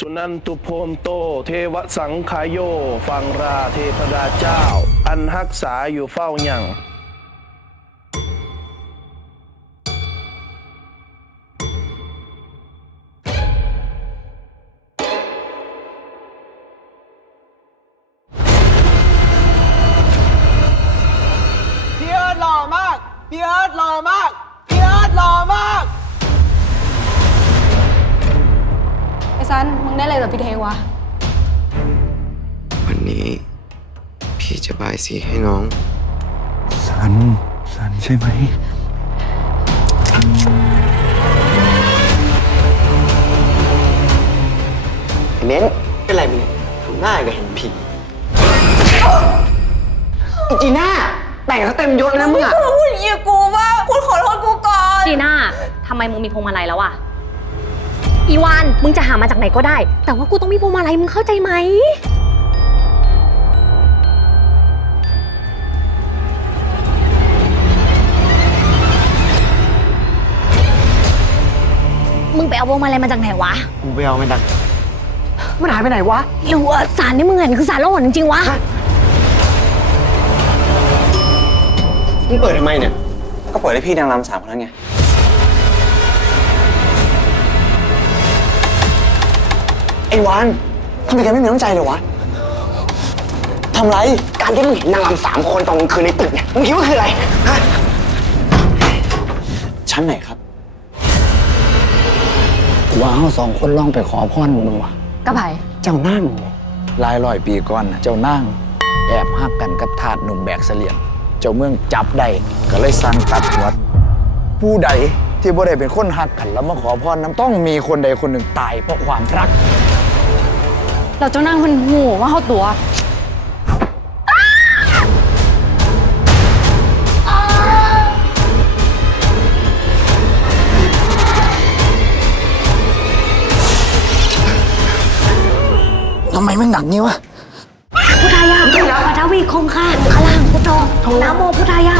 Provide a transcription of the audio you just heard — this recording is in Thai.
สุนันตุโพมโต เทวสังขายโย ฟังราเทพดาเจ้า อันรักษาอยู่เฝ้าหยังพี่เอิร์ธหล่อมากพี่เอิร์ธหล่อมาก นมึงได้อะไรจากพี่เทงวะ วันนี้ พี่จะบายสีให้น้อง สัน สันใช่ไหม เม้นเป็นไรมึงเนี่ยทำหน้าก็เห็นผีอีจีน่าแต่งซะเต็มยศแล้วมึงอะพูดอย่ากูว่า คุณขอโทษกูก่อน จีน่าทำไมมึงมีพวงมาลัยแล้วอะ อีวาน มึงจะหามาจากไหนก็ได้ แต่ว่ากูต้องมีพวงมาลัยมึงเข้าใจไหม มึงไปเอาพวงมาลัยมาจากไหนวะ กูไปเอามาดักมันหายไปไหนวะ หรือว่าสารที่มึงเห็นคือสารละหนจริงๆวะ มึงเปิดทำไมเนี่ย ก็ปล่อยให้พี่นางรำสามคนนั้นไง อ้วานทำไมแกไม่มีน้ำใจเลยวะทำไร การที่มึงเห็นนางรำสามคนตอนกลางคืนในตึกเนี่ยมึงคิดว่าคืออะไรฮะชั้นไหนครับว่าเฮาสองคนลองไปขอพรมึงวะกระไผ่เจ้านั่งหลายร้อยปีก่อนน่ะเจ้านั่งแอบหักกันกับทาสหนุ่มแบกเสลียง เจ้าเมืองจับได้ก็เลยสั่งตัดหัวผู้ใด ที่บ่ได้เป็นคนหักกันแล้วมาขอพรน้ำต้องมีคนใดคนหนึ่งตายเพราะความรัก เราเจ้านั่งคนหูว่าเขาตัว ทำไมไม่หนักงี้วะ พุทธายาปัทวีคงคาข้างล่างพุทโธนะโมพุทธายา